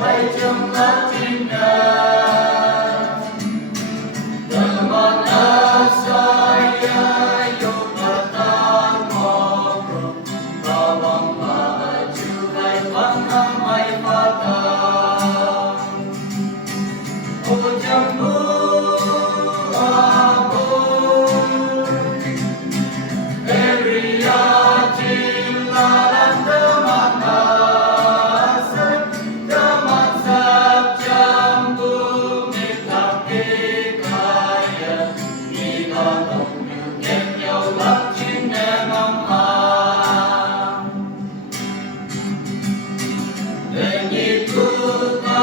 quay trong lá trên đời teman saya yuk bertemu tolong maju hai mai patah ujungmu abu Eria cilaran teman asing teman sejam bumi tapi kaya kita tunjukin nhau lắm chính em mong hàng để nhịp bước ta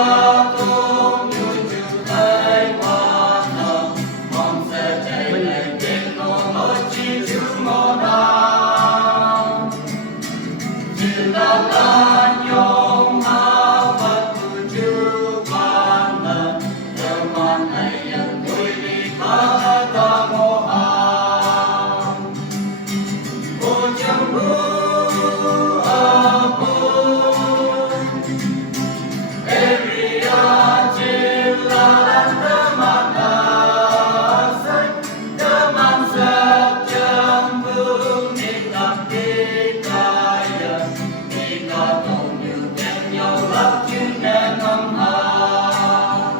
cũng như chữ thấy hoa nở mong sẽ chạy lên trên nỗi mơ chi chữ mơ nào chỉ là ta nhung áo vật từ chữ quan nở teman này yang tôi đi ta mô hàng ujungmu abu Eria cilaran teman asing teman sejam bumi tapi kaya kita tunjukin nhau lắm chính em mong hàng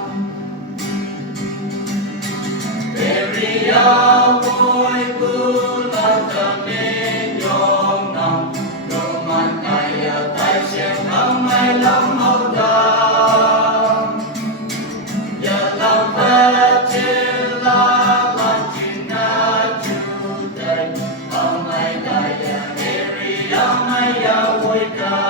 Eria vui bulan termin yong nam teman kaya tay sen ramai lắm màu đàm ya lam cila lan cina jutai ramai kaya Eria maya vui ca